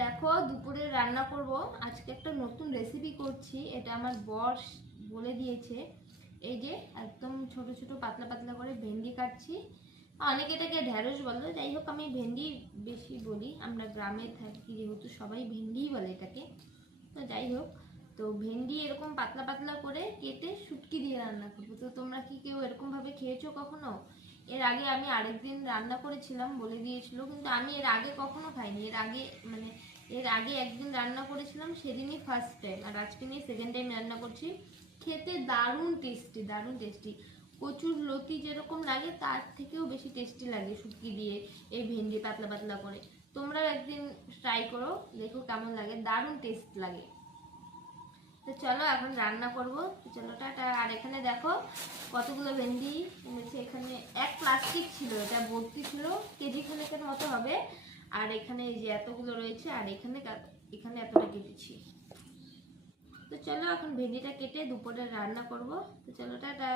দেখো দুপুরে রান্না করব আজকে একটা নতুন রেসিপি করছি। এটা আমার বস বলে দিয়েছে। এই যে একদম ছোট ছোট পাতলা পাতলা করে ভেন্ডি কাটছি। অনেকে এটাকে ঢ্যাঁড়স বলে, যাই হোক আমি ভেন্ডি বেশি বলি, আমরা গ্রামে থাকি যেহেতু সবাই ভেন্ডিই বলে এটাকে। তো যাই হোক, তো ভেন্ডি এরকম পাতলা পাতলা করে কেটে শুটকি দিয়ে রান্না করবো। তো তোমরা কি কেউ এরকম ভাবে খেয়েছো কখনো? এর আগে আমি আরেকদিন রান্না করেছিলাম, বলে দিয়েছিল, কিন্তু আমি এর আগে কখনো খাইনি। এর আগে একদিন রান্না করেছিলাম, সেদিনই ফার্স্ট টাইম, আর আজকে নিয়ে সেকেন্ড টাইম রান্না করছি। খেতে দারুণ টেস্টি, দারুণ টেস্টি। কচুর লতি যেরকম লাগে তার থেকেও বেশি টেস্টি লাগে শুটকি দিয়ে এই ভেন্ডি পাতলা পাতলা করে। তোমরা একদিন ট্রাই করো, দেখো কেমন লাগে, দারুণ টেস্ট লাগে। তো চলো এখন রান্না করব। চলো টাটা। আর এখানে দেখো কতগুলো ভেন্ডি এনেছে। এখানে এক প্লাস্টিক ছিল, এটা ভর্তি ছিল, কেজি খানেকের মতো হবে। আর এখানে এই যে এতগুলো রয়েছে, আর এখানে এখানে এতটা কেটেছি। তো চলো এখন ভেন্ডিটা কেটে দুপুরে রান্না করব। তো চলো টাটা।